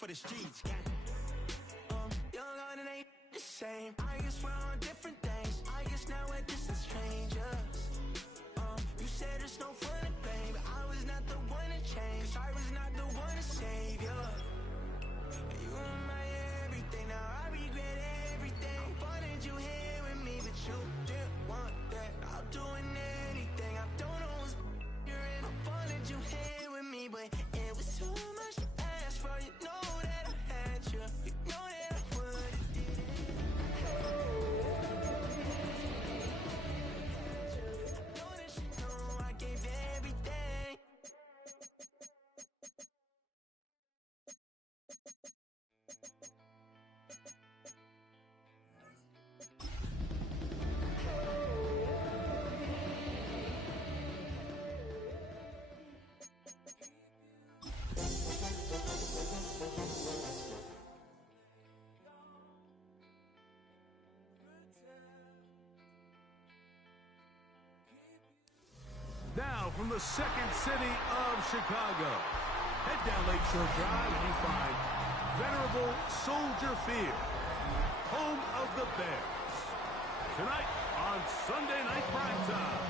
for the streets, gang. Young and ain't the same. I guess we're on different things. I guess now we're distant strangers. You said it's no fun to blame, but I was not the one to change. 'Cause I was not the one to save you. You were my everything. Now I regret everything. I wanted you here with me, but you didn't want that. I'll do anything. I don't know what's you're in. I wanted you here with me, but it was too much to ask for. You know that I had you. You know that I would've did it. I know that you know I gave everything. Now from the second city of Chicago, head down Lakeshore Drive and you find venerable Soldier Field, home of the Bears. Tonight on Sunday Night Primetime,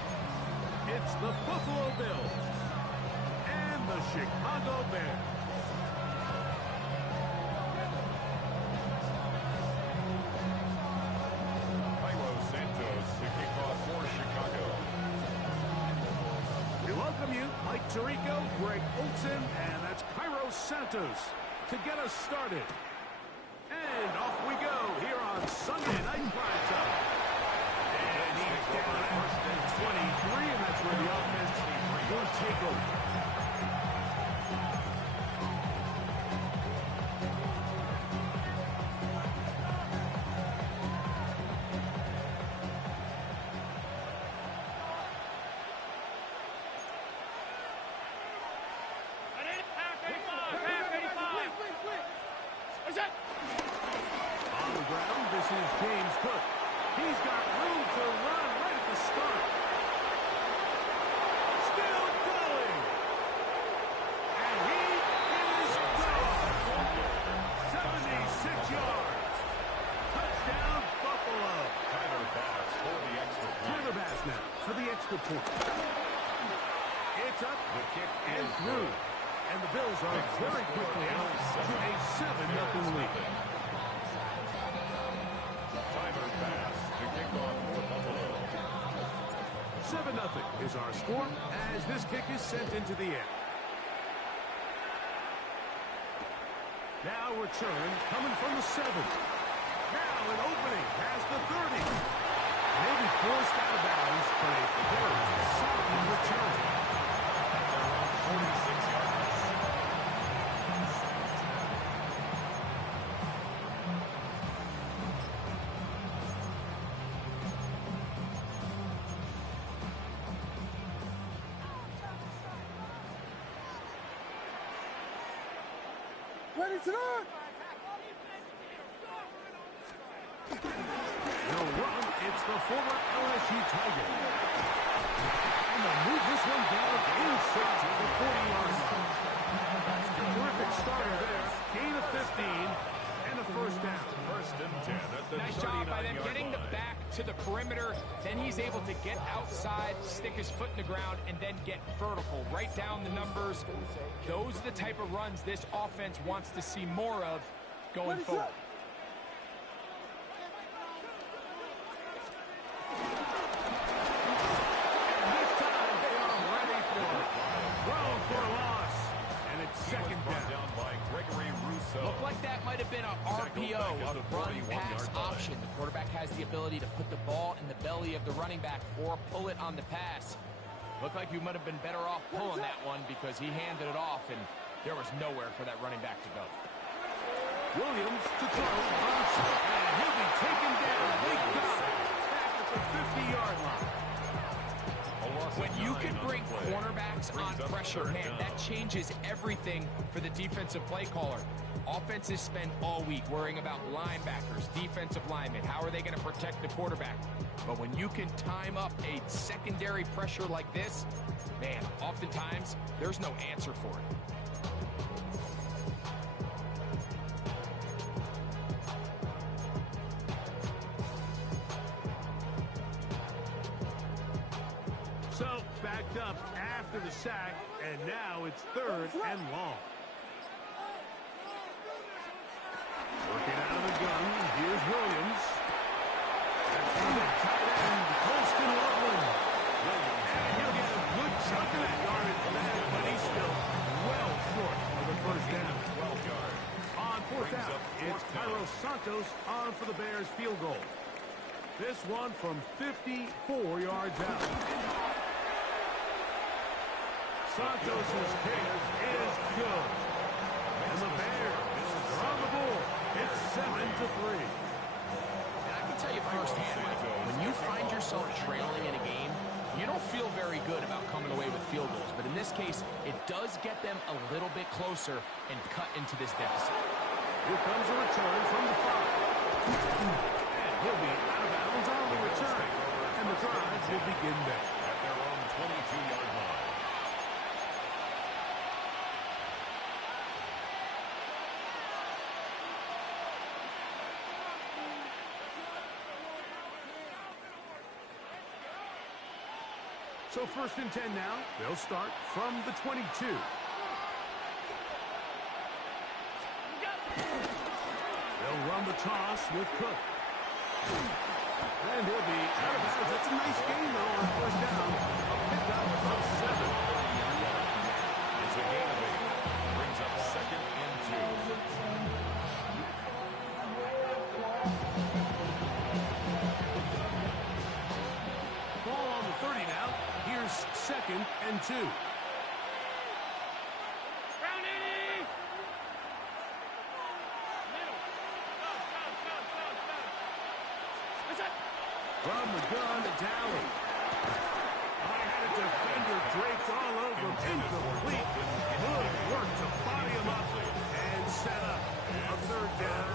it's the Buffalo Bills and the Chicago Bears. Cairo Santos to kick off for Chicago. We welcome you, Mike Tirico, Greg Olson, and that's Cairo Santos to get us started. And off we go here on Sunday Night Primetime. And he's down at first and 23, and that's where the offense will take over. On the ground, this is James Cook. He's got room to run right at the start. Still going. And he is gone. 76 yards. Touchdown, Buffalo. Tyler Bass for the extra point. Tyler Bass now for the extra point. It's up The kick and is through. good. And the Bills are very quickly out to a 7-0 lead. Tyler Bass to kick off for Buffalo. 7-0 is our score as this kick is sent into the air. Now return coming from the 7. Now an opening has the 30. Maybe forced out of bounds, but a very solid return. Around 46 yards. Ready to run! They'll run. It's the former LSU Tiger. And they'll move this one down inside the 40-yard line. Terrific starter there. Gain of 15 and a first down. First and 10 at the Nice job by them 39-yard getting the line. back to the perimeter. Then he's able to get outside, stick his foot in the ground, and then get vertical. Right down the numbers. Those are the type of runs this offense wants to see more of going forward. And this time they are ready for it. Throw for a loss. And it's second Brought down. down by Gregory Rousseau. Looked like that might have been an Tackled back RPO, at a the run-pass 41-yard line. option. The quarterback has the ability to put the ball in the belly of the running back or pull it on the pass. Looked like you might have been better off pulling that one because he handed it off, and there was nowhere for that running back to go. Williams to throw. And he'll be taken down. Big guy. Back at the 50-yard line. When you can bring cornerbacks on pressure, man, that changes everything for the defensive play caller. Offenses spend all week worrying about linebackers, defensive linemen. How are they going to protect the quarterback? But when you can time up a secondary pressure like this, man, oftentimes there's no answer for it. sack, and now it's 3rd and long. Working out of the gun, here's Williams. That's from the tight end, Colston Loveland. And he'll get a good chunk of that yardage back, but he's still well short of the first down. 12 yards. On 4th down, it's Cairo Santos on for the Bears field goal. This one from 54 yards out. Santos' kick is good. And the Bears are on the board. It's 7-3. And I can tell you firsthand, Mike, when you find yourself trailing in a game, you don't feel very good about coming away with field goals. But in this case, it does get them a little bit closer and cut into this deficit. Here comes a return from the 5. And he'll be out of bounds on the return. And the drive will begin there. At their own 22-yard line. So 1st and 10 now. They'll start from the 22. They'll run the toss with Cook. And he'll be out of bounds. That's a nice gain, though, on 1st down. A pickup of 7. It's a gain of 8. Brings up 2nd and 2. Ball on the 30 now. Here's 2nd and 2. From the gun to Talley. I had a defender draped all over him. Incomplete. Good work to body him up and set up a 3rd down.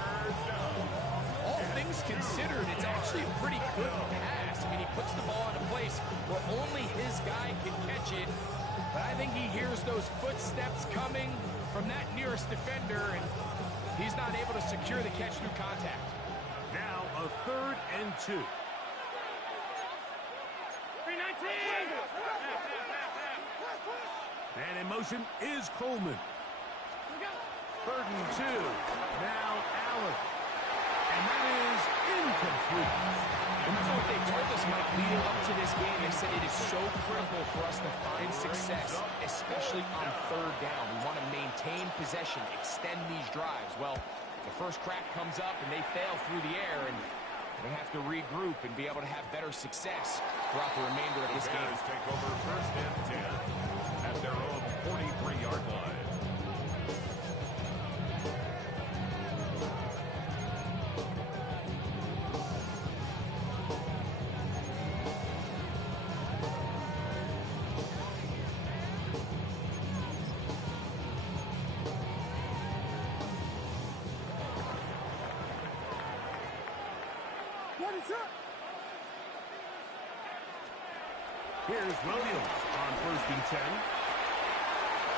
All things considered, it's actually a pretty good pass. I mean, he puts the ball in a place where only his guy can catch it. But I think he hears those footsteps coming from that nearest defender, and he's not able to secure the catch through contact. Now a 3rd and 2. And in motion is Coleman. 3rd and 2. Now Allen. And that is incomplete. Remember what they told us, Mike, leading up to this game? They said it is so critical for us to find success, especially on 3rd down. We want to maintain possession, extend these drives. Well, the first crack comes up and they fail through the air, and they have to regroup and be able to have better success throughout the remainder of this game. Bears take over 1st and 10 at their own 43-yard line. Here's Williams on 1st and 10.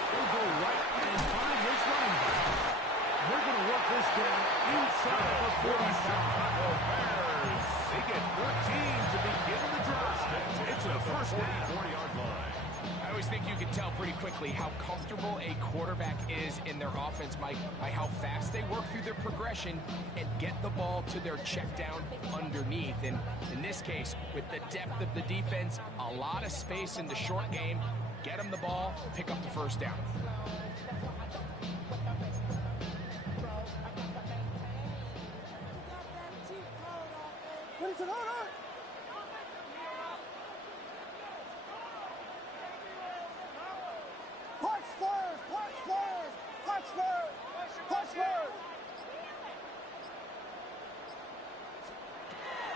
He'll go right and find his running back. They're going to work this down inside the 40. Chicago Bears. They get 14 to begin the drive. It's a 1st down. 40-yard line. I always think you can tell pretty quickly how comfortable a quarterback is in their offense, Mike, by how fast they work through their progression and get the ball to their check down underneath. And in this case, with the depth of the defense, a lot of space in the short game, get them the ball, pick up the 1st down.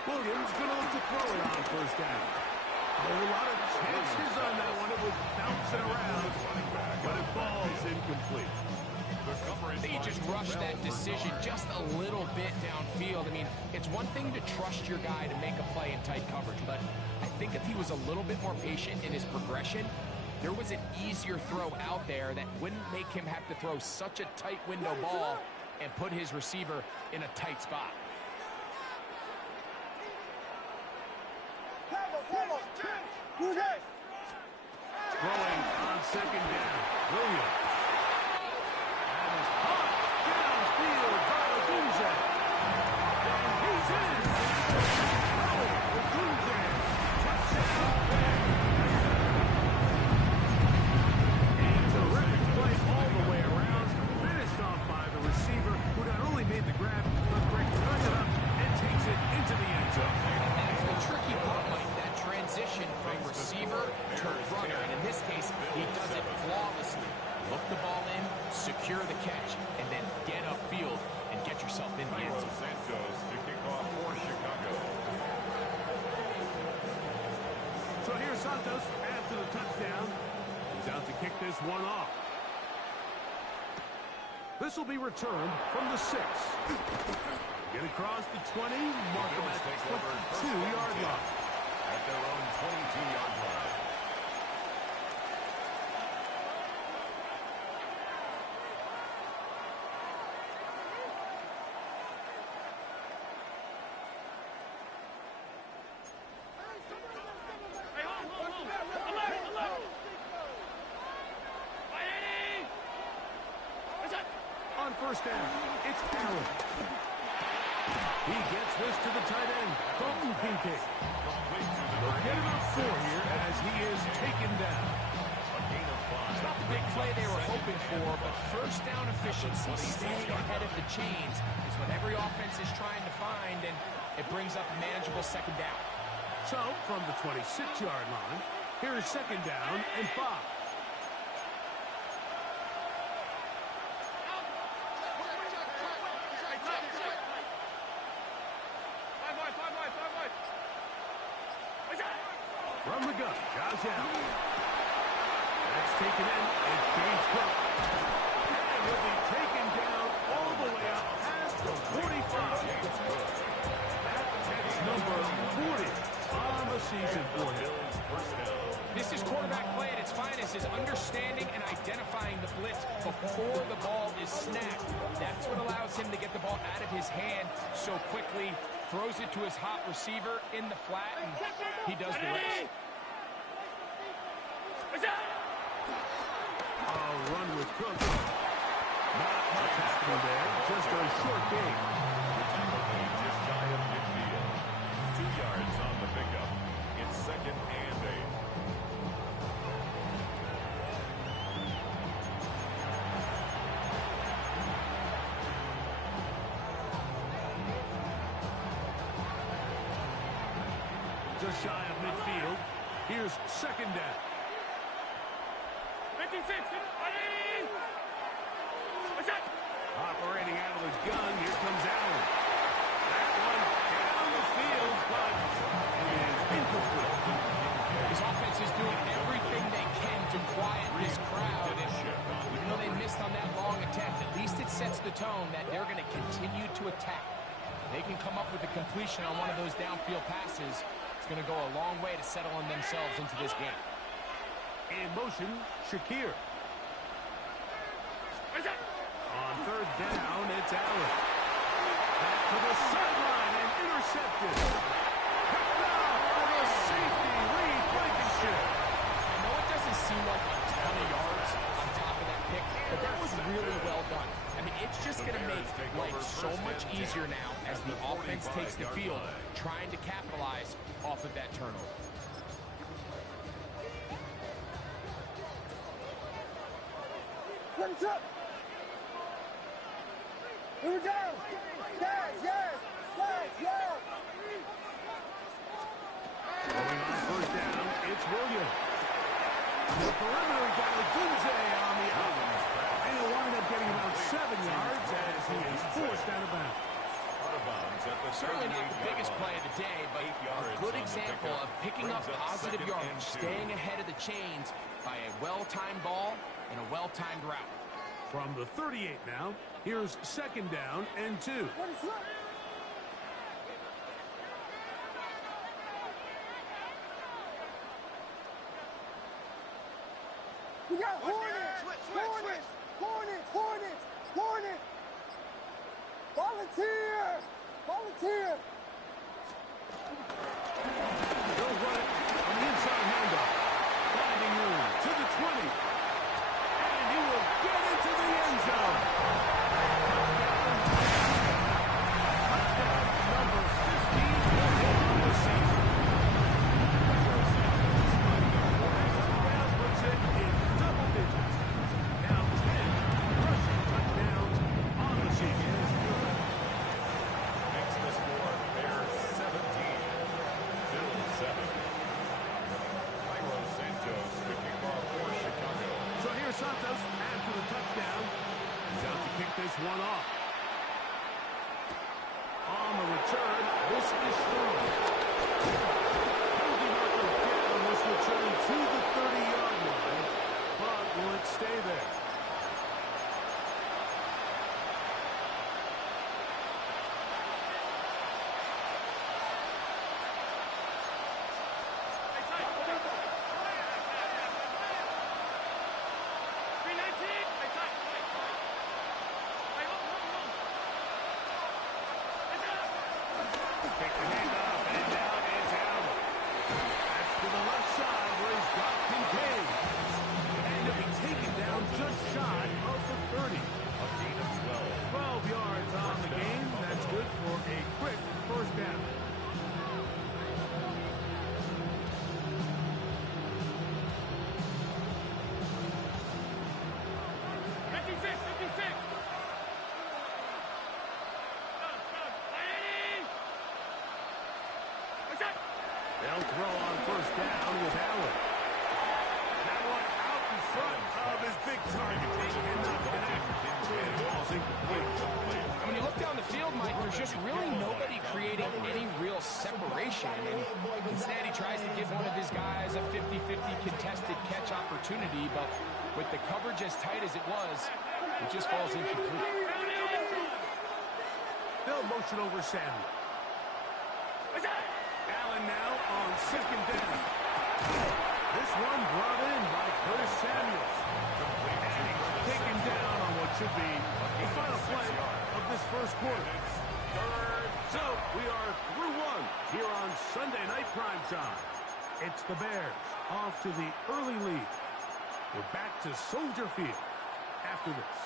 Williams going to look to throw it on 1st down. A whole lot of chances on that one. It was bouncing around, but it falls incomplete. I think he just rushed that decision just a little bit downfield. I mean, it's one thing to trust your guy to make a play in tight coverage, but I think if he was a little bit more patient in his progression, there was an easier throw out there that wouldn't make him have to throw such a tight window ball and put his receiver in a tight spot. Throwing on second down. Williams. And is caught downfield by Odunze. And he's in. Odunze. Touchdown, Bears. A terrific play all the way around. Finished off by the receiver, who not only made the grab, but Greg turns it up and takes it into the end zone. That's the tricky part, Mike, that transition from receiver to runner. And in this case, he does it flawlessly. Look the ball in, secure the catch, and then get upfield and get yourself in the end zone. Santos to kick off for Chicago. So here's Santos after the touchdown. He's out to kick this one off. This will be returned from the 6. Get across the 20, mark them at the 22-yard line. At their own 22-yard line. On first down, it's Allen. He gets this to the tight end, Dalton Kincaid. They'll get it up 4 here as he is taken down. It's not the big play they were hoping for, but first down efficiency, staying ahead of the chains, is what every offense is trying to find, and it brings up a manageable second down. So, from the 26-yard line, here is second down and 5. From the gun, Josh Allen. That's taken in. It's James Cook. And he'll be taken down all the way up past the 45. That's number 40 on the season for him. This is quarterback play at its finest, is understanding and identifying the blitz before the ball is snapped. That's what allows him to get the ball out of his hand so quickly, throws it to his hot receiver in the flat, and he does the rest. A run with Cook. Not much happening there, just a short game. Just shy of midfield. 2 yards on the pickup. It's second and 8. Just shy of midfield. Here's second down. 56. Operating out of the gun, here comes Allen. That one down the field, but it is incomplete. His offense is doing everything they can to quiet this crowd, and even though they missed on that long attempt, at least it sets the tone that they're going to continue to attack. They can come up with a completion on one of those downfield passes. It's going to go a long way to settle on themselves into this game. In motion, Shakir. On third down, it's Allen. Back to the sideline and intercepted. Picked off by the safety, Reed Blankenship. I know it doesn't seem like a ton of yards on top of that pick, but that was really well done. I mean, it's just going to make life so much easier now as the offense takes the field, trying to capitalize off of that turnover. What's up? Here we go. Yes. Going on first down, it's Williams. The perimeter got Odunze on the out. And he'll wind up getting about 7 yards as he is forced out of bounds. Certainly not the biggest play of the day, but a good example of picking up positive yardage, staying ahead of the chains by a well-timed ball and a well-timed route. From the 38 now, here's second down and 2. We got Hornets. Volunteer. They'll run it on the inside handoff. Finding room to the 20. one off. On the return, this is strong. Penalty marker down this return to the 30-yard line, but will it stay there? They'll throw on first down with Allen. That one out in front of his big target. They cannot connect. And the ball's incomplete. And when you look down the field, Mike, there's just really nobody creating any real separation. And instead, he tries to give one of his guys a 50-50 contested catch opportunity. But with the coverage as tight as it was, it just falls incomplete. They'll motion over Samuel. Allen now on second down. This one brought in by Curtis Samuels. And he's taken down on what should be the final play of this first quarter. So we are through one here on Sunday Night Primetime. It's the Bears off to the early lead. We're back to Soldier Field after this.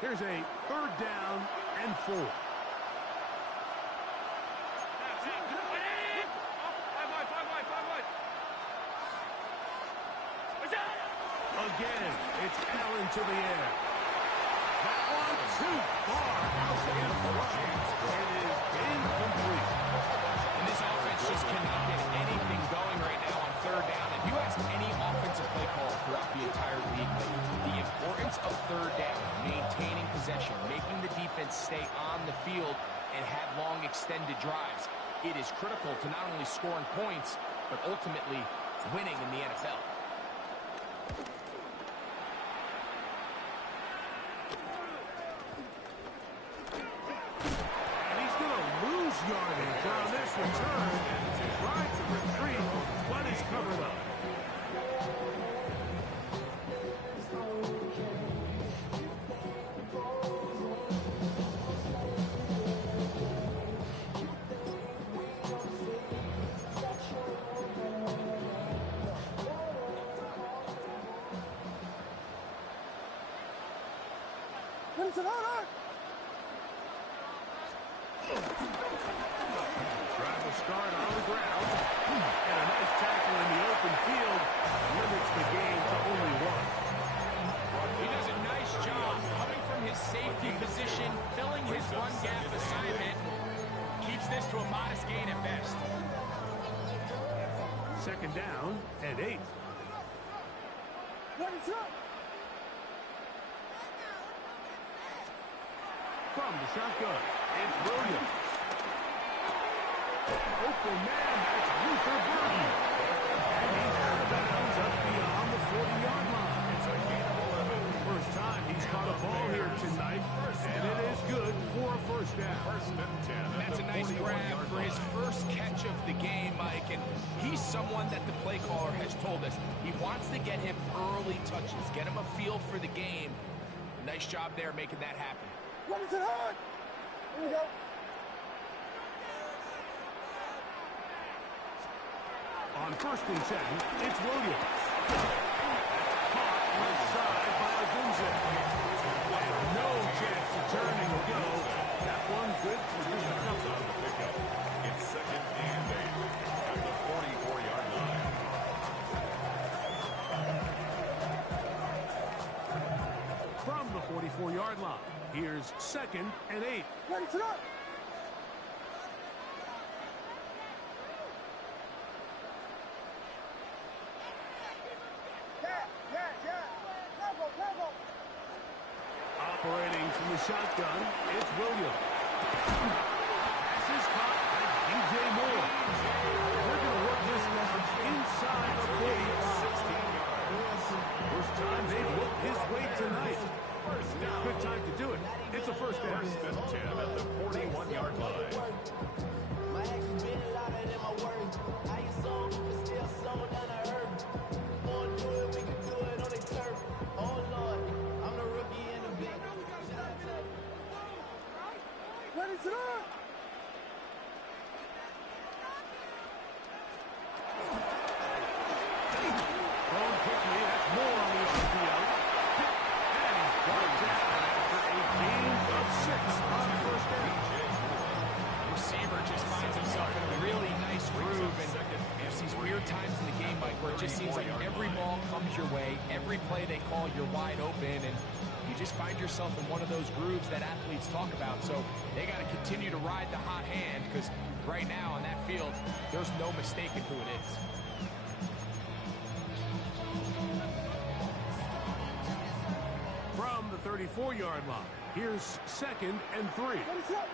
Here's a third down and 4. Again, it's Allen to the air. That one too far out in front. It is incomplete. And this offense just cannot get anything going right now on third down. If you ask any offensive play caller throughout the entire league, the importance of third down, maintaining possession, making the defense stay on the field and have long extended drives, it is critical to not only scoring points, but ultimately winning in the NFL. And he's going to lose yardage on this return. Tried to retreat, but is covered up. Drive will start on the ground. And a nice tackle in the open field limits the game to only 1. He does a nice job coming from his safety position, filling his run gap assignment. Keeps this to a modest gain at best. Second down and 8. From the shotgun, it's Williams. Open man, that's Luther Burton. And he's out of bounds up beyond the 40-yard line. It's a gain of 11. First time he's caught a ball here tonight, and it is good for a first down. And that's a nice grab for his first catch of the game, Mike. And he's someone that the play caller has told us he wants to get him early touches, get him a feel for the game. Nice job there making that happen. What is it on? Here we go. On first and 10, it's Williams. Caught left side by Odunze. And no chance to turn and go. That one good for just a couple. On the pickup. It's second and 8 at the 44-yard line. From the 44-yard line, here's second and 8. Ready, set up. shotgun. It's Williams. Pass is caught by DJ Moore. They're going to work this message inside the 45. First time they've looked his way tonight. Good time to do it. It's a first down. First and 10 at the 41-yard line. My actions been louder than my words. I ain't sold, but still sold down I heard. Wanna do it, we can do it on the turf. Oh Lord, I'm the rookie in the big. Ready, sit up! Going quickly, that's more on the RPO. And he's brought down after a gain of 6 on first down. Receiver just finds himself in a really nice groove, and there's these weird times in the game, Mike, where it just seems like every ball comes your way, every play they call, you're wide open, and you just find yourself in one of those grooves that athletes talk about. So they got to continue to ride the hot hand, because right now on that field, there's no mistaking who it is. From the 34-yard line, here's 2nd and 3. Ready, sit up!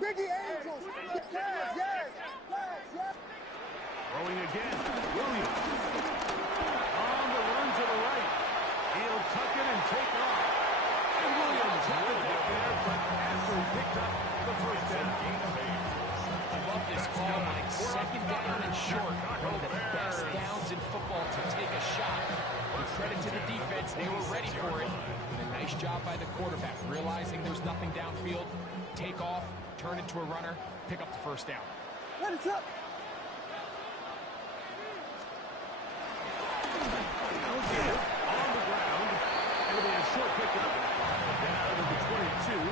Ricky Angels! Yes, yes! Yes, yes! Throwing again, Williams. On the run to the right. He'll tuck it and take off. And Williams had the hit there, but after he picked up the first down. I love this call, Mike. 2nd down and short. One of the best downs in football to take a shot. And credit to the defense. They were ready for it. And a nice job by the quarterback, realizing there's nothing downfield. Take off, turn into a runner, pick up the first down. Ready, sit up! No give on the ground. It'll be a short pickup. Down to the 22.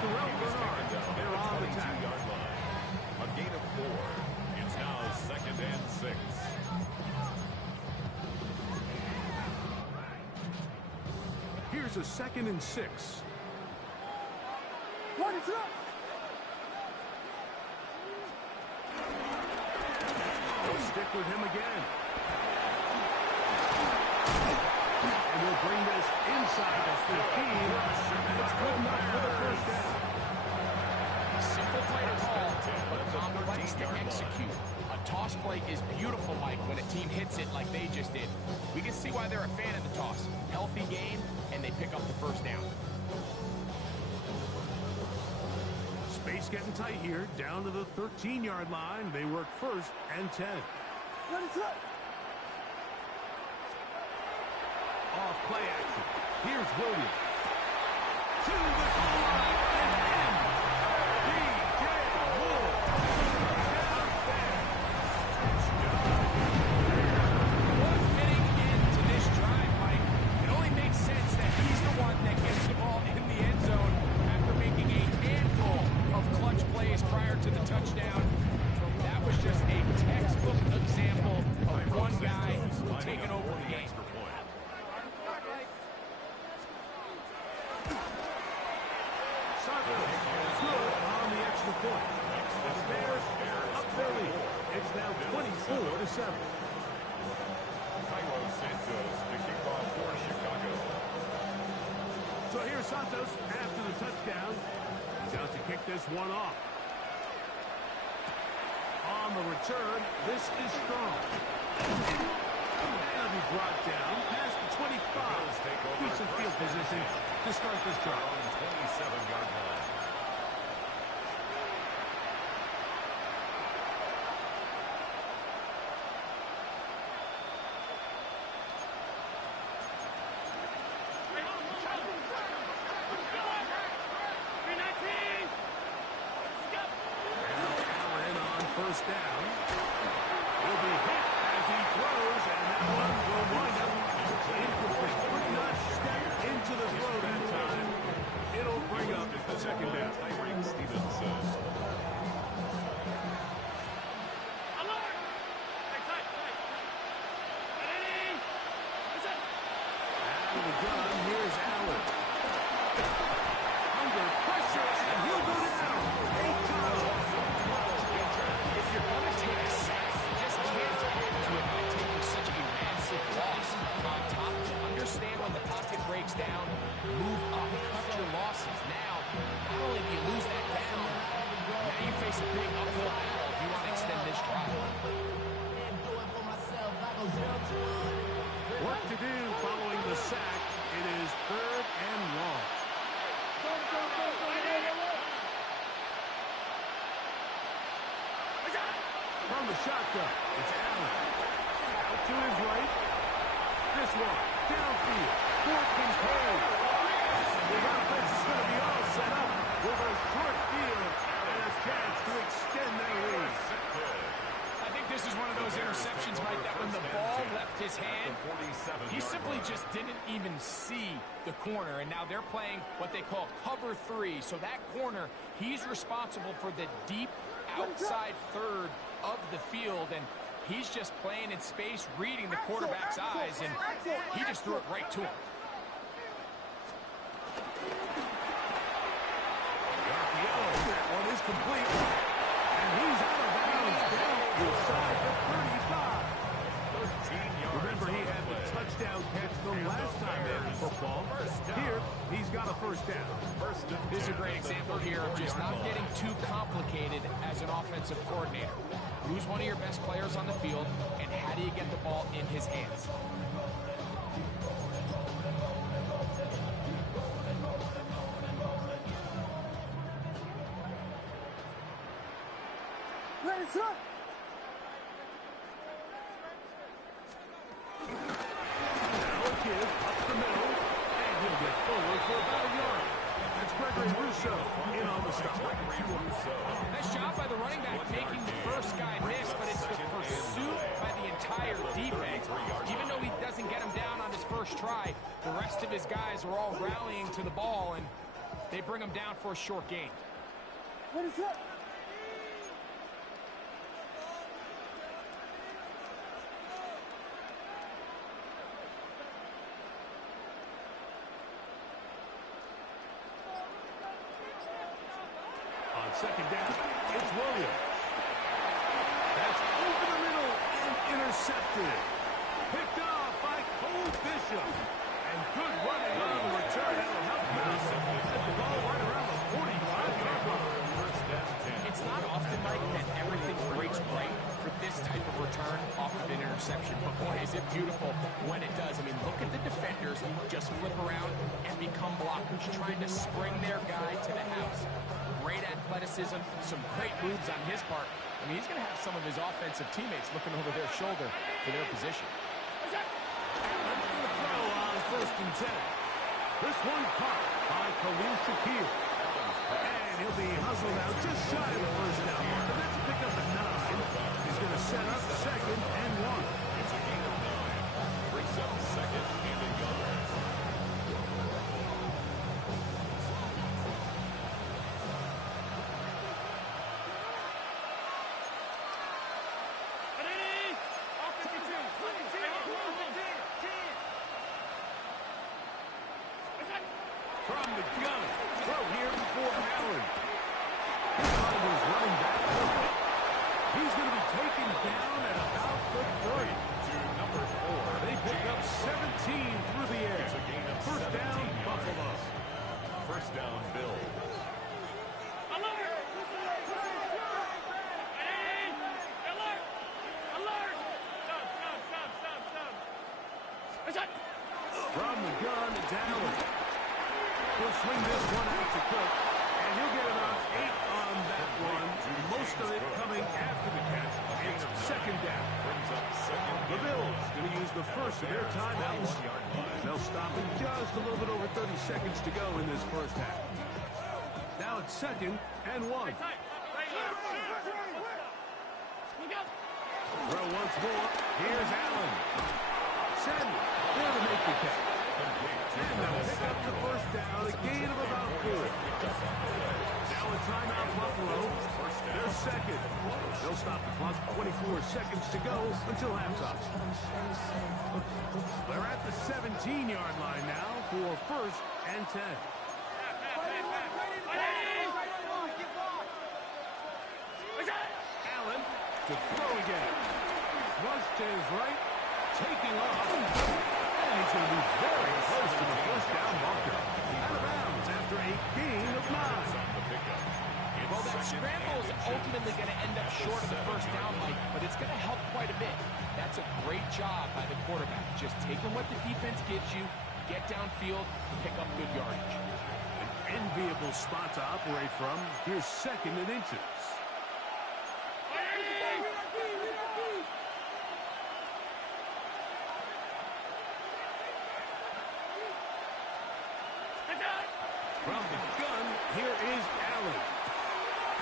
Terrell Bernard. They're on the tackle. A gain of 4. It's now 2nd and 6. Here's a 2nd and 6. Ready, sit up! They'll stick with him again. And we'll bring this inside the 15. And it's good enough for the first down. Simple play to call, but complex to execute. A toss play is beautiful, Mike, when a team hits it like they just did. We can see why they're a fan of the toss. Healthy game, and they pick up the first down. Space getting tight here. Down to the 13-yard line. They work 1st and 10. Ready, sit up! Off play action. Here's Williams. To the goal line and in. DJ Moore. Down there. What a fitting end to this drive, Mike. It only makes sense that he's the one that gets the ball in the end zone after making a handful of clutch plays prior to the touchdown. That was just a textbook example of one guy taking over the game. Good on the extra point. The Bears up their lead. It's now 24-7. Cairo Santos to kick off for Chicago. So here's Santos after the touchdown. He's out to kick this one off. On the return, this is strong. That'll be brought down past the 25. Decent field position to start this drive. 27-yard line. First down. He'll be hit as he throws, and that one will wind up incomplete. Could not step into the throw that time. It'll bring up the 2nd down. Tyreek Stevenson. Out of the gun, here's Allen. Under pressure, and he'll go down. If you're going to take a sack, you just can't get into it by taking such a massive loss on top. Understand what the shotgun. It's Allen. Out to his right. This one, downfield. For Kincaid. The offense is going to be all set up with a short field and a chance to extend their lead. I think this is one of those interceptions, Mike, that when the ball left his hand, he simply just didn't even see the corner, and now they're playing what they call cover 3. So that corner, he's responsible for the deep outside third of the field, and he's just playing in space, reading the quarterback's eyes, and he just threw it right to him. That one is complete, and he's out of bounds down inside the 35. 13 yards. Remember, he had the touchdown catch the last time they had the football. Here, he's got a first down. This is a great example here of just not getting too complicated as an offensive coordinator. Who's one of your best players on the field, and how do you get the ball in his hands? Ready, son. Now a give up the middle, and he'll get forward for about a yard. That's Gregory Rousseau in on the stop. Nice job by the running back making the first guy miss, but it's the pursuit by the entire defense. Even though he doesn't get him down on his first try, the rest of his guys are all rallying to the ball, and they bring him down for a short gain. Ready, son. On second down, it's Williams. That's over the middle and intercepted. Picked off by Cole Bishop. And good running on the return. That'll help him out. Get the ball right around the 45-yard line. It's not often, Mike, that everything breaks right for this type of return off of an interception. But boy, is it beautiful when it does. I mean, look at the defenders just flip around and become blockers, trying to spring their guy to the house. Great athleticism, some great moves on his part. I mean, he's going to have some of his offensive teammates looking over their shoulder for their position. Allen for the throw on first and 10. This one caught by Khalil Shakir. And he'll be hustled out just shy of the first down mark. And that's a pick up at 9. He's going to set up second and 1. It's a gain of 9. Brings up second and a yard. From the gun, throw here for Allen. His running back. He's going to be taken down at about the 30. To number 4. They pick up 17 through the air. It's a gain of First down, 17 Buffalo. yards. First down, Bills. From the gun, it's Allen. He'll swing this one out to Cook, and he'll get about 8 on that one. Most of it coming after the catch. It's second down. Brings up second. The Bills going to use the first of their timeouts. They'll stop in just a little bit over 30 seconds to go in this first half. Now it's second and 1. Throw once more. Here's Allen. Samuel there to make the catch. And they'll pick up the first down, a gain of about 4. Now a timeout, Buffalo. They're second. They'll stop the clock. 24 seconds to go until halftime. They're at the 17-yard line now for first and 10. Allen to throw again. Thrust to his right, taking off. And he's going to be very close to the first down marker. Out of bounds after a gain of 9. Well, that scramble is ultimately going to end up short of the first down, Mike, but it's going to help quite a bit. That's a great job by the quarterback. Just taking what the defense gives you, get downfield, pick up good yardage. An enviable spot to operate from. Here's second and inches. From the gun, here is Allen.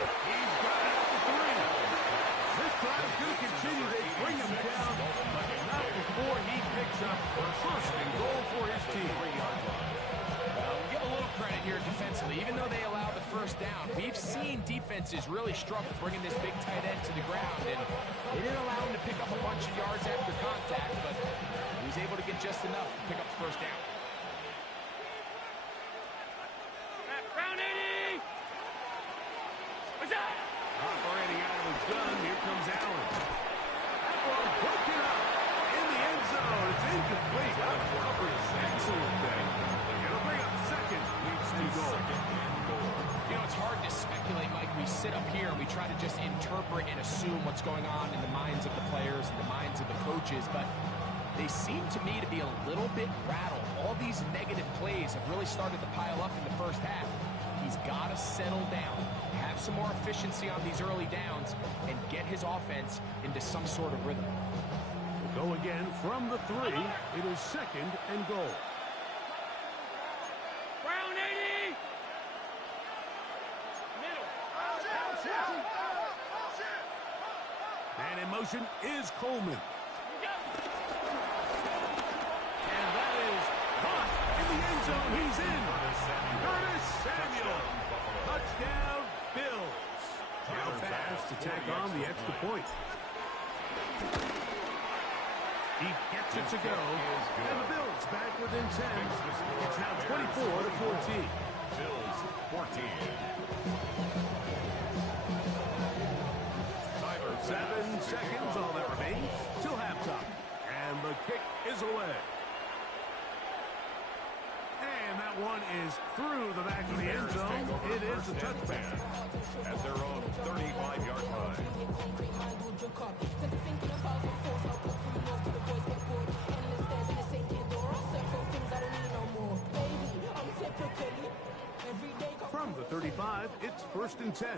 He's got it at the 3. This drive's going to continue. They bring him down, but not before he picks up first and goal for his team. Give a little credit here defensively. Even though they allowed the first down, we've seen defenses really struggle bringing this big tight end to the ground, and they didn't allow him to pick up a bunch of yards after contact, but he was able to get just enough to pick up the first down. Operating out of his gun, here comes Allen. That ball broken up in the end zone. It's incomplete. Excellent thing. It'll bring up second. Leads to goal. You know, it's hard to speculate, Mike. We sit up here and we try to just interpret and assume what's going on in the minds of the players and the minds of the coaches, but they seem to me to be a little bit rattled. All these negative plays have really started to pile up in the first half. He's got to settle down, have some more efficiency on these early downs, and get his offense into some sort of rhythm. We'll go again from the 3. It is second and goal. Brown 80! Middle. And in motion is Coleman. And that is caught in the end zone. He's in. Curtis Samuel. Touchdown, Bills. Now pass to tack on the extra point. He gets it to go. And the Bills back within 10. It's now 24-14. Bills 14. 7 seconds, all that remains till halftime. And the kick is away. And that one is through the back of the end zone. It is a touchback. At their own 35-yard line. From the 35, it's first and 10.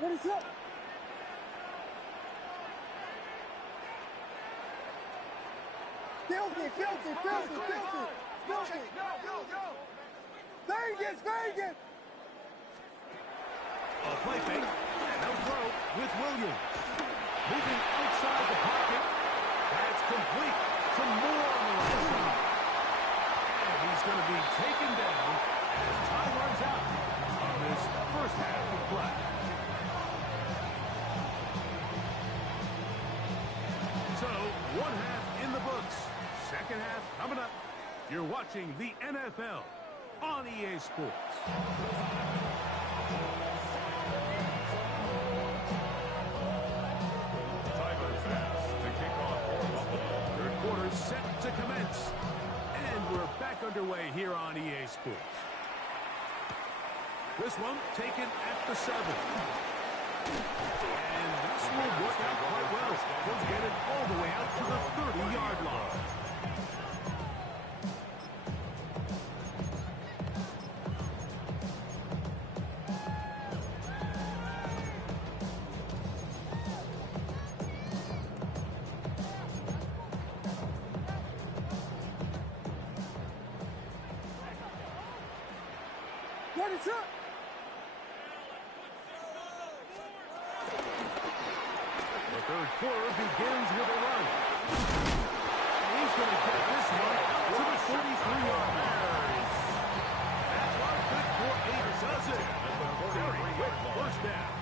What is up? Filthy. Vegas! A play fake. No throw with Williams. Moving outside the pocket. That's complete to Moore on the right side. And he's going to be taken down as time runs out on this first half of play. So, one half in the books. Second half coming up. You're watching the NFL on EA Sports. Tyler pass to kick off for Buffalo. Third quarter set to commence. And we're back underway here on EA Sports. This one taken at the 7. And this will work out quite well. We'll get it all the way out to the 30-yard line. What is up? The third quarter begins with a run. And he's going to get this one out to the 43-yard line. That one good for 8 does it. Very quick first down.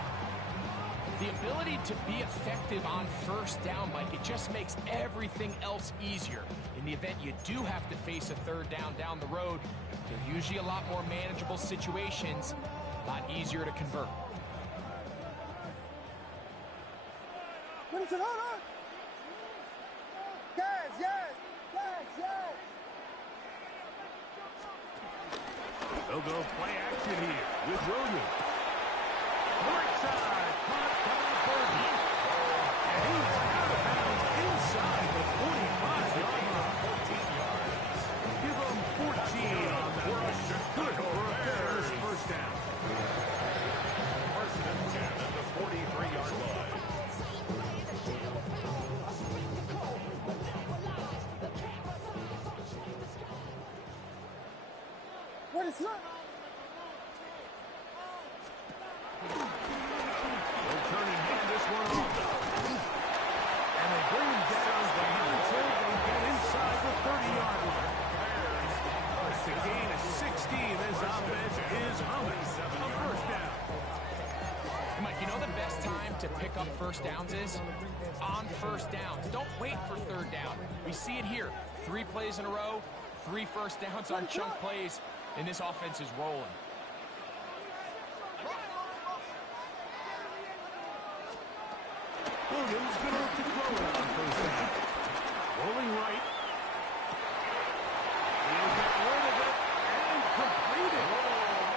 The ability to be effective on first down, Mike, it just makes everything else easier. In the event you do have to face a third down the road, they're usually a lot more manageable situations, a lot easier to convert. What is it? Hold on. Guys, yes. They'll go play action here with Williams. Right side, caught by Burton. And he's out of bounds inside the 45-yard line. 14 yards. Give him 14 on that rush. Good for a Bears first down. First and 10 at the 43-yard line. What is that? They'll turn and hand this one off. And they bring him down, but not until they get inside the 30-yard line. It's a gain of 16. This offense is humming. A first down. Mike, you know the best time to pick up first downs is on first downs. Don't wait for third down. We see it here. 3 plays in a row, 3 first downs on chunk plays, and this offense is rolling. Williams going to look to throw it on first down. Rolling right. He'll get rid of it and complete it.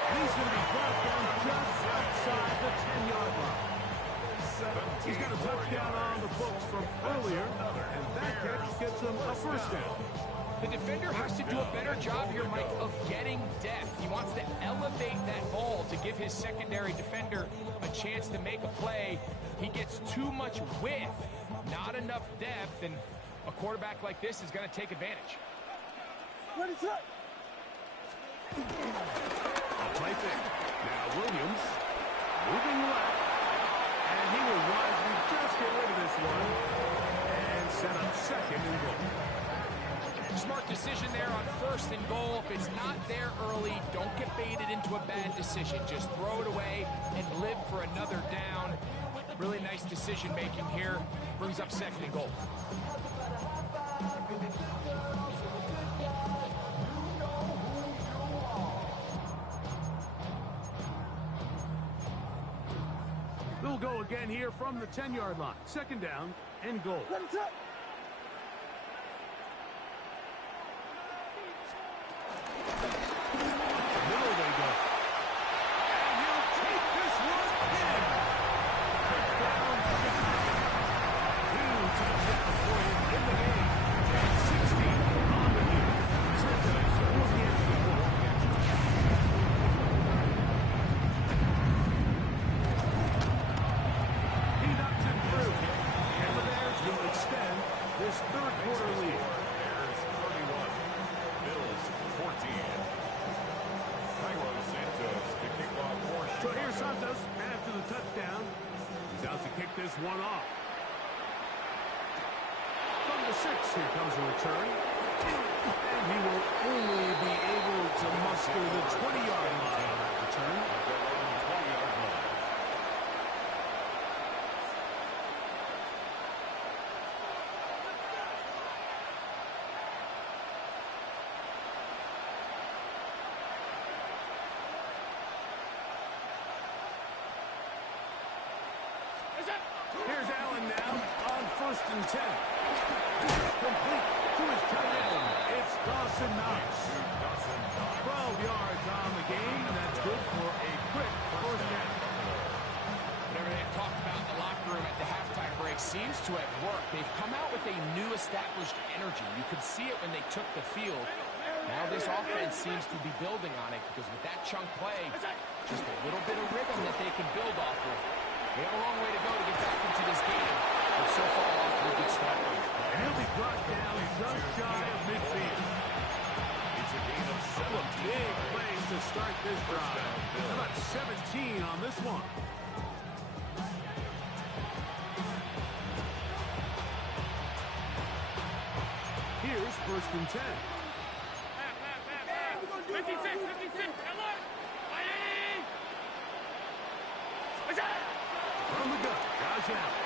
He's going to be brought down just outside the 10-yard line. He's got a touchdown on the books from earlier, and that catch gets him a first down. The defender has to do a better job here, Mike, of getting depth. He wants to elevate that ball to give his secondary defender a chance to make a play. He gets too much width, not enough depth, and a quarterback like this is going to take advantage. What is that? A play fake. Now Williams moving left, and he will wisely just get rid of this one and set up second and goal. Smart decision there on first and goal. If it's not there early, don't get baited into a bad decision. Just throw it away and live for another down. Really nice decision making here. Brings up second and goal. They'll go again here from the 10-yard line. Second down and goal. What is that? Middle they go. And he'll take this one in. Touchdown, Chicago. 2 touchdowns for him in the game. And 16 on the year. Sanchez for the extra point. He knocks it through. And the Bears will extend this third quarter lead. Bears 31, Bills 14. Cairo Santos to kick off for So Chicago. here's Santos after the touchdown. He's out to kick this one off. From the 6, here comes a return. And he will only be able to muster the 20-yard line on that return. At their own 20-yard line. Here's Allen now on 1st and 10. Complete to his tight end. It's Dawson Knox. Dawson Knox. 12 yards on the game, and that's good for a quick first down. Whatever they've talked about in the locker room at the halftime break seems to have worked. They've come out with a new established energy. You could see it when they took the field. Now this offense seems to be building on it because with that chunk play, just a little bit of rhythm that they can build off of. They have a long way to go to get back into this game, but so far off to a good start. And he'll be brought down just shy of midfield. It's a gain of Couple of 17. big plays to start this drive. How about 17 on this one? Here's 1st and 10. From the gun, Josh Allen.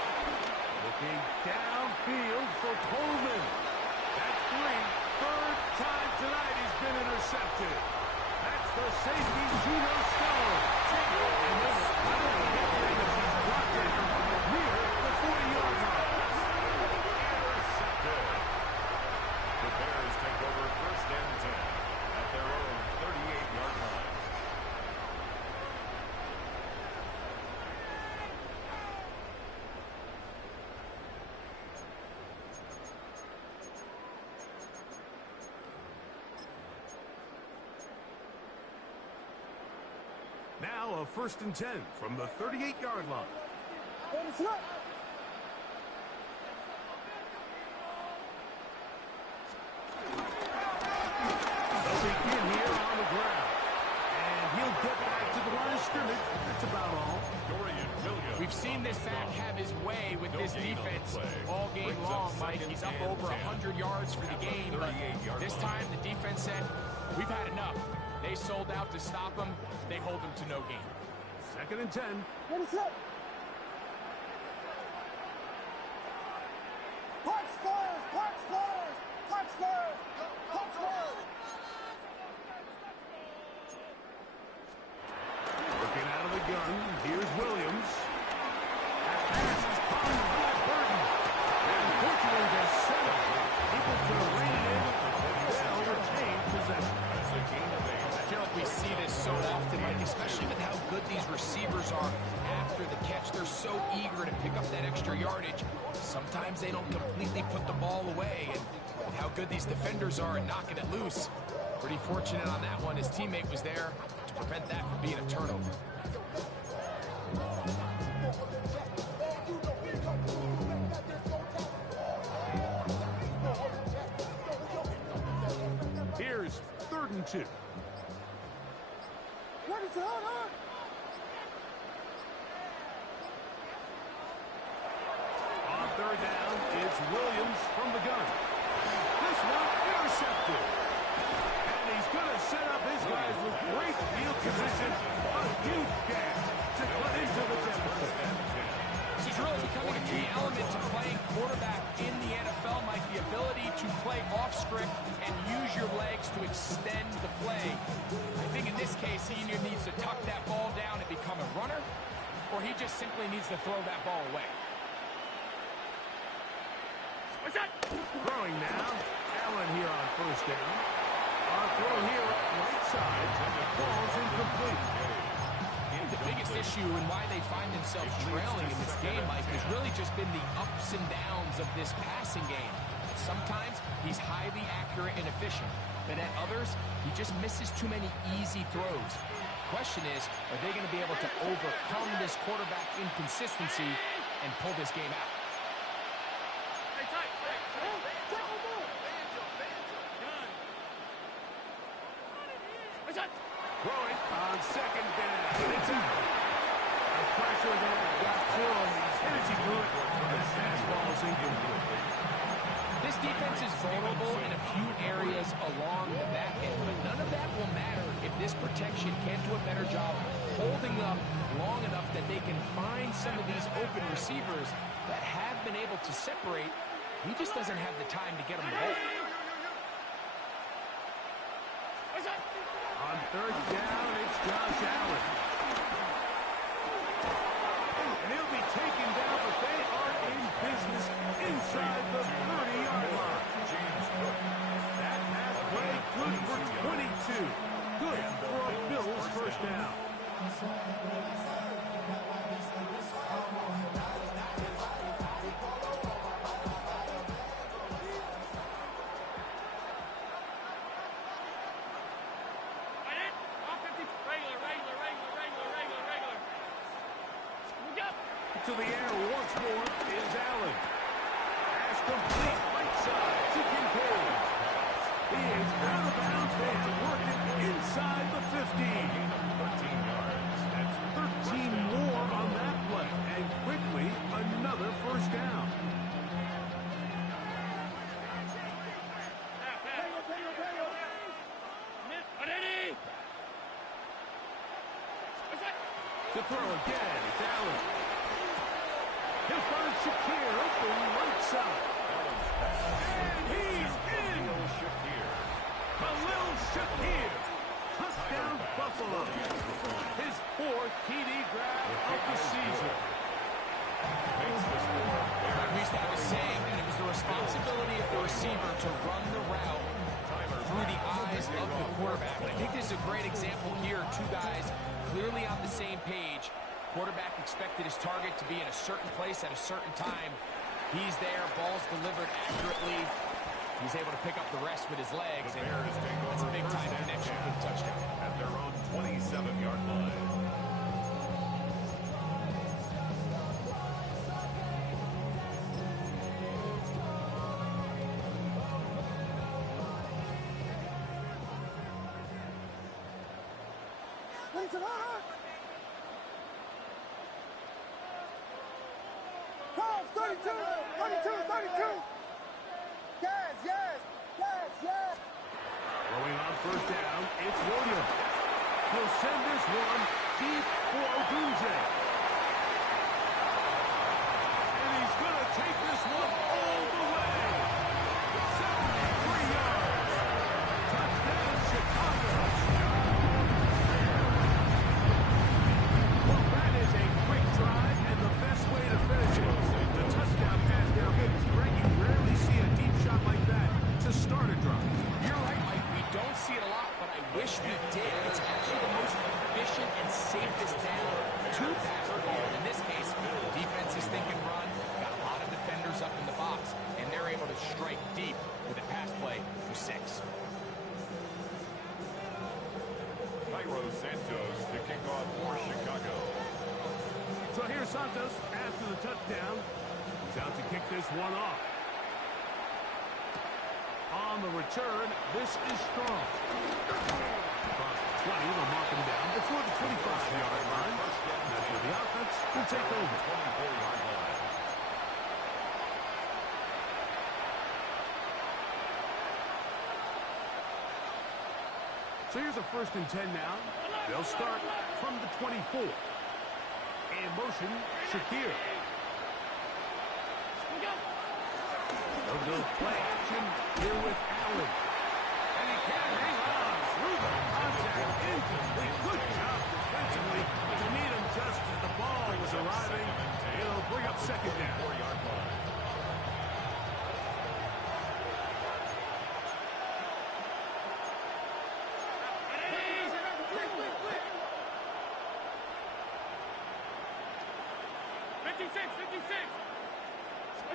Looking downfield for Coleman. That's 3. 3rd time tonight he's been intercepted. That's the safety, Geno Stone. And this finally gets rid of his block down near the 40-yard line. Intercepted. The Bears take over 1st and 10 at their own 38-yard line. Now a 1st and 10 from the 38-yard line. What is that? They'll begin here on the ground. with this defense all game long, Mike. He's up over 100 yards for the game, but this time the defense said, we've had enough. They sold out to stop him. They hold him to no gain. 2nd and 10. Ready, set. Punch first! Punch first! Punch first! Punch first! Looking out of the gun, here's Williams. That pass is caught by Burton. And quickly they're set up, able to rein it in. They'll retain possession. That's a gain of 8. I feel like we see this so often, Mike, especially with how good these receivers are after the catch. They're so eager to pick up that extra yardage. Sometimes they don't completely put the ball away, and with how good these defenders are at knocking it loose, pretty fortunate on that one. His teammate was there to prevent that from being a turnover. Here's 3rd and 2. Ready, set, on! On 3rd down, it's Williams from the gun. This one intercepted. And he's going to set up his guys with great field position. A huge gap to cut into the deficit. This is really becoming a key element to playing quarterback in the NFL, Mike. The ability to play off script and use your legs to extend the play. I think in this case, he either needs to tuck that ball down and become a runner, or he just simply needs to throw that ball away. Throwing now. Allen here on 1st down. On throw here up right side. Ball's incomplete. The biggest issue and why they find themselves trailing in this game, Mike, has really just been the ups and downs of this passing game. Sometimes he's highly accurate and efficient, but at others, he just misses too many easy throws. Question is, are they going to be able to overcome this quarterback inconsistency and pull this game out? Throwing on 2nd down. It's out. The pressure there got through him. He's energy to it. And the fastball is incomplete. This defense is vulnerable in a few areas along the back end, but none of that will matter if this protection can't do a better job holding up long enough that they can find some of these open receivers that have been able to separate. He just doesn't have the time to get them the ball. On 3rd down, it's Josh Allen. And he'll be taken down, but they are in business inside the 30-yard line. That pass play good for 22. Good for a Bills 1st down. To the air once more is Allen. Pass complete right side to Kincaid. He is out of bounds. They have worked it inside the 15. 13 yards. That's 13 more on that play. And quickly, another 1st down. To throw again, it's Allen. He'll find Shakir open right side. And he's in! Khalil Shakir. Touchdown Buffalo. His 4th TD grab of the season. At least I was saying that it was the responsibility of the receiver to run the route through the eyes of the quarterback. And I think this is a great example here. Two guys clearly on the same page. Quarterback expected his target to be in a certain place at a certain time. He's there, ball's delivered accurately. He's able to pick up the rest with his legs, and that's a big-time connection for the touchdown. At their own 27-yard line. Cross! 32, 32, 32. Yes, yes, yes, yes. Throwing on first down, it's Williams. He'll send this one deep for Ogunje. And he's going to take this one all the way. 73 yards. Touchdown, Chicago. Well, that is a quick drive and the best way to finish it. The touchdown pass now hits. Greg, you rarely see a deep shot like that to start a drive. You're right, Mike. We don't see it a lot, but I wish we did. It's actually the most efficient and safest down to pass the ball. In this case, the defense is thinking run, got a lot of defenders up in the box, and they're able to strike deep with a pass play for 6. Cairo Santos to kick off for Chicago. So here's Santos after the touchdown. He's out to kick this one off. On the return, this is strong. Across the 20, they'll mark him down before the 25-yard line. That's where the offense will take over. 24-yard line. So here's a 1st and 10 now. They'll start from the 24. In motion, Shakir. They'll go play action here with Allen. And he can't hang on through the contact. Incomplete. Good job defensively to meet him just as the ball was arriving. It'll bring up 2nd down. 4-yard line.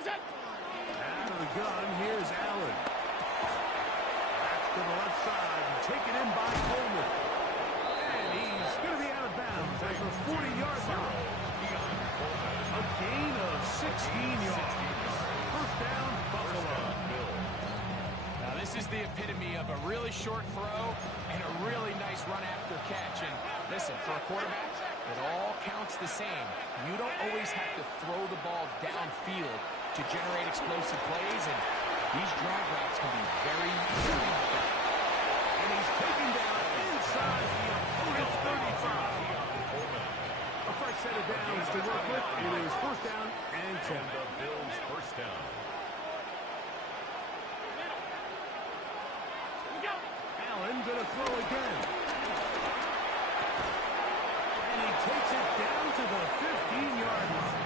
Out of the gun, here's Allen. Back to the left side, taken in by Coleman. And he's going to be out of bounds at the 40-yard line. A gain of 16 yards. 1st down, Buffalo. Now, this is the epitome of a really short throw and a really nice run after catch. And listen, for a quarterback, it all counts the same. You don't always have to throw the ball downfield to generate explosive plays, and these drag routes can be very, very effective. And he's taken down inside the opponent's 35. A fresh set of downs to work with. It is 1st down and 10. And the Bills' 1st down. Allen going to throw again. And he takes it down to the 15-yard line.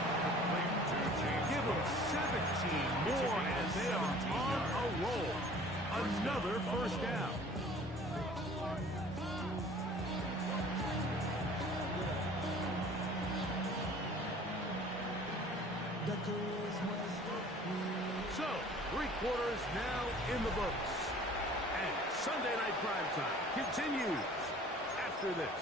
Give them 17 more, and they are on a roll. Another 1st down. So, 3 quarters now in the books. And Sunday Night Primetime continues after this.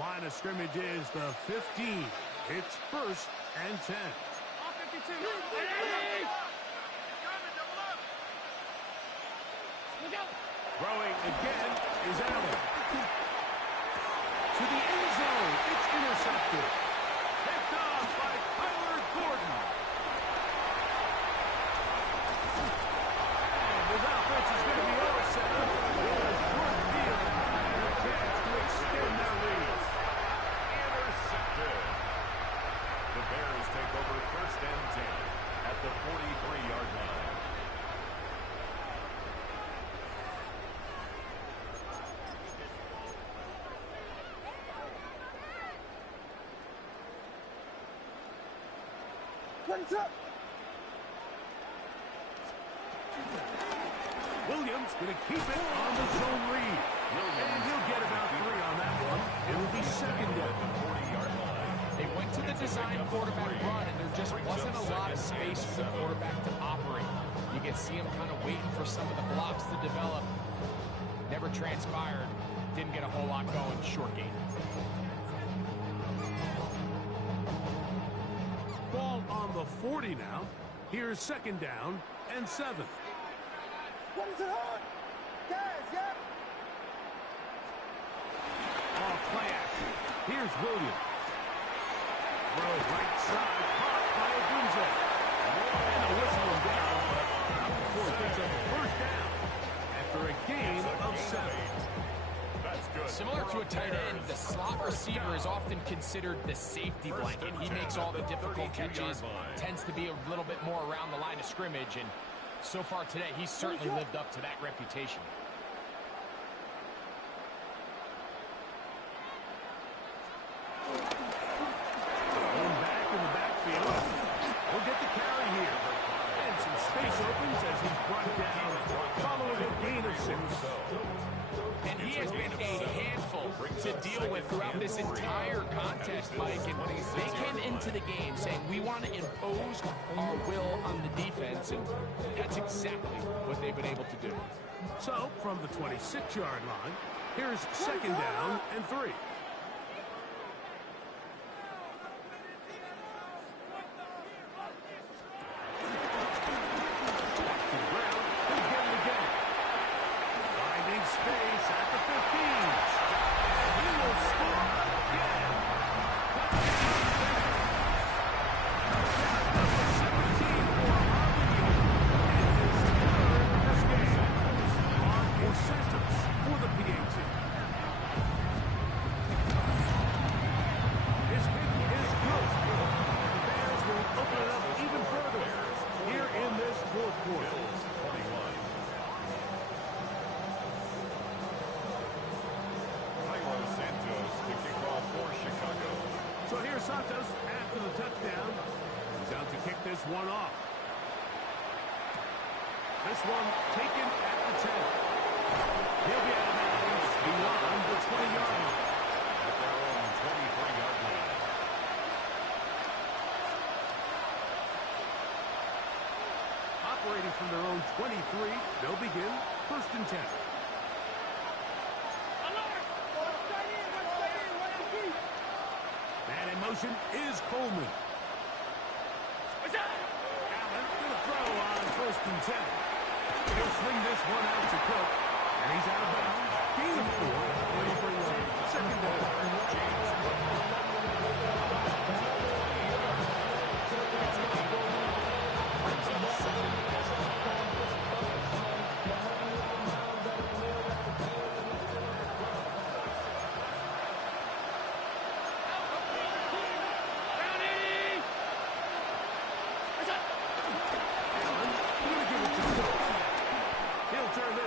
Line of scrimmage is the 15. It's 1st and 10. Throwing again is Allen. To the end zone. It's intercepted. Picked off by Kyler Gordon. And his offense is going to be all set up with a short field and a chance to extend their lead. Intercepted. The Bears take over 1st and 10 at the 43-yard line. Williams going to keep it on the zone read. And he'll get about 3 on that one. It'll be 2nd down. 40-yard line. They went to the design quarterback run, and there just wasn't a lot of space for the quarterback to operate. You can see him kind of waiting for some of the blocks to develop. Never transpired. Didn't get a whole lot going. Short game. on the 40 now. Here's second down and 7. What is it on? Guys, yep. Off play action. Here's Williams. Throw right side, caught by Odunze. And a whistle him down, but not before he picks up a first down after a gain of 7. That's good. Similar to a tight end, the slot receiver is often considered the safety blanket. He makes all the difficult catches, tends to be a little bit more around the line of scrimmage, and so far today, he's certainly lived up to that reputation. Going back in the backfield. We'll get the carry here. And some space opens as he's brought down following a gain of 6. And he has been a handful to deal with throughout this entire contest, Mike. And they came into the game saying, we want to impose our will on the defense, and that's exactly what they've been able to do. So, from the 26-yard line, here's second down and 3. Santos after the touchdown. He's out to kick this one off. This one taken at the 10. He'll be out of bounds beyond the 20-yard line. At their own 23-yard line. Operating from their own 23, they'll begin 1st and 10. In motion is Coleman. Allen going to throw on 1st and 10. He'll swing this one out to Cook, and he's out of bounds. Gain of 4. It'll bring up second down.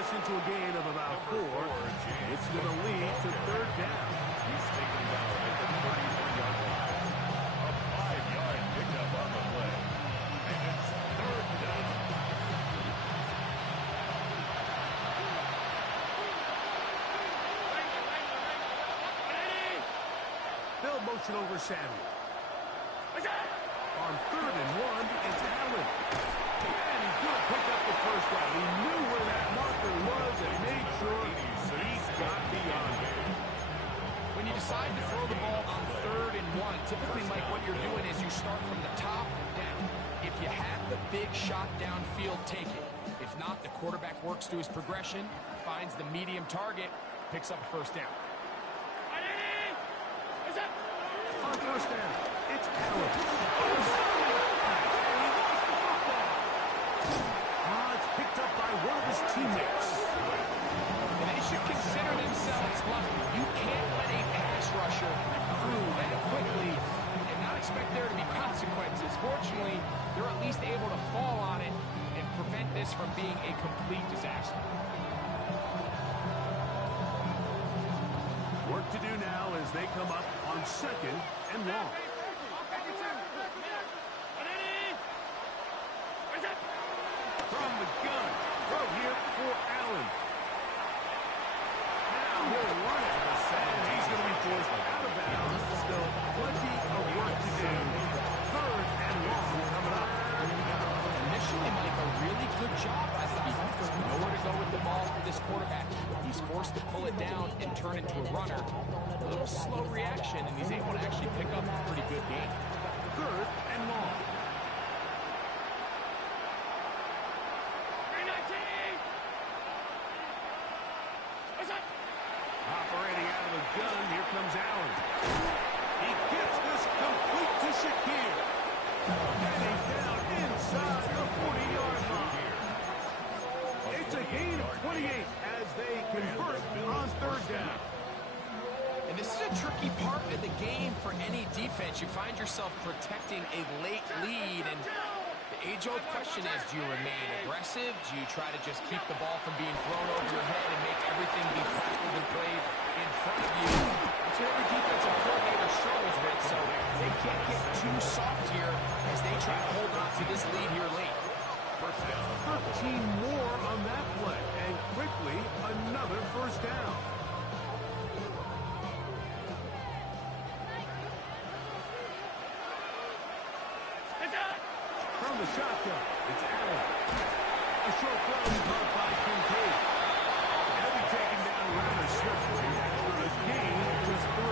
Into a gain of about 4. It's going to lead to 3rd down. He's taken down at the 33-yard line. A 5-yard pickup on the play. And it's 3rd down. They'll motion over Samuel. On 3rd and 1, it's Allen. And he's going to pick up the first down. He knew where that marker was and made sure he's got beyond it. When you decide to throw the ball on 3rd and 1, typically, Mike, what you're doing is you start from the top down. If you have the big shot downfield, take it. If not, the quarterback works through his progression, finds the medium target, picks up a first down. On 1st down, it's Allen. It's picked up by one of his teammates. And they should consider themselves lucky. You can't let a pass rusher through that quickly and not expect there to be consequences. Fortunately, they're at least able to fall on it and prevent this from being a complete disaster. Work to do now as they come up on 2nd and long. From the gun, throw here for Allen. Now he'll run it, and he's going to be forced out of bounds. Still plenty of work to do. 3rd and long coming up. Initially, Mike, a really good job by the defense. Nowhere to go with the ball for this quarterback. He's forced to pull it down and turn into a runner. A little slow reaction, and he's able to actually pick up a pretty good game. 3rd and long. shotgun. Here comes Allen. He gets this complete to Shakir. And he's down inside the 40-yard line. It's a gain of 28 as they convert on third down. And this is a tricky part of the game for any defense. You find yourself protecting a late lead, and the age-old question is, do you remain aggressive? Do you try to just keep the ball from being thrown over your head and make everything be tackled and played in front of you? That's what every defensive coordinator struggles with, so they can't get too soft here as they try to hold on to this lead here late. 13 more on that play, and quickly another first down. From the shotgun, it's Allen. A short throw caught by Kincaid. He'll be taken down rather swiftly after a gain of just 3.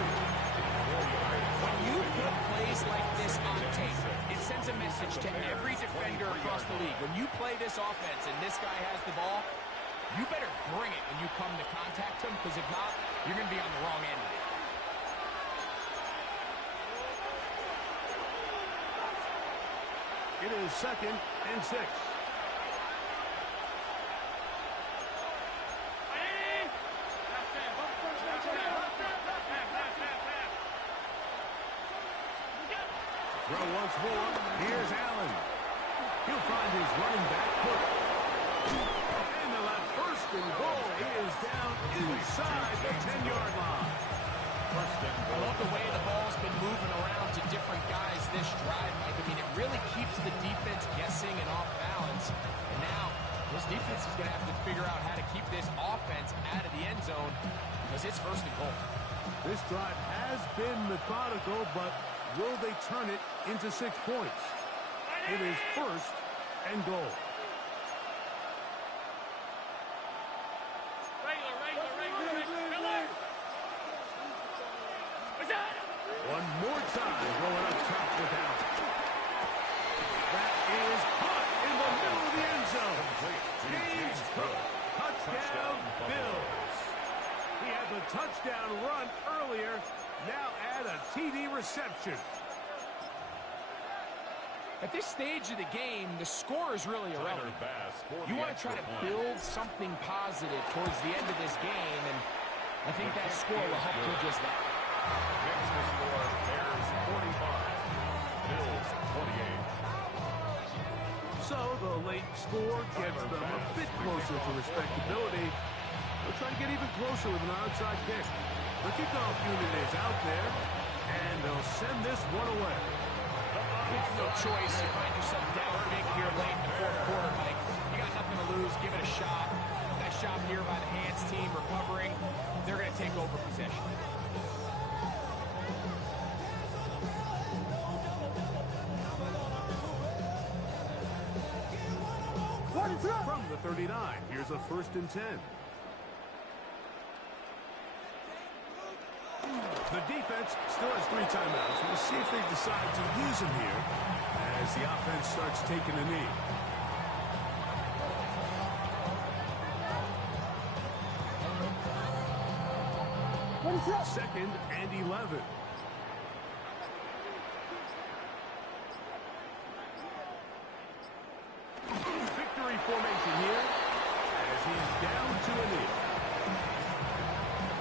When you put plays like this on tape, it sends a message to every defender across the league. When you play this offense and this guy has the ball, you better bring it when you come to contact him, because if not, you're going to be on the wrong end of it. It is 2nd and 6. Throw once more. Here's Allen. He'll find his running back Cook. And the first and goal is down inside the 10-yard line. I love the way the ball's been moving around to different guys this drive, Mike. I mean, it really keeps the defense guessing and off balance. And now, this defense is going to have to figure out how to keep this offense out of the end zone because it's 1st and goal. This drive has been methodical, but will they turn it into 6 points? It is 1st and goal. One more time going up top with Allen. That is caught in the middle of the end zone. James Cook, touchdown Bills. He had the touchdown run earlier. Now add a TD reception. At this stage of the game, the score is really irrelevant. You want to try to build something positive towards the end of this game, and I think that score will help do just that. Next to score, Bears 45, Bills 28. So the late score gets them a bit closer to respectability. They'll try to get even closer with an onside kick. The kickoff unit is out there, and they'll send this one away. You have no choice. You find yourself down big here late in the 4th quarter, Mike. You got nothing to lose. Give it a shot. Nice job here by the hands team recovering. They're going to take over possession. From the 39, here's a 1st and 10. The defense still has 3 timeouts. We'll see if they decide to use them here as the offense starts taking a knee. What is that? 2nd and 11. Victory formation here as he's down to a knee.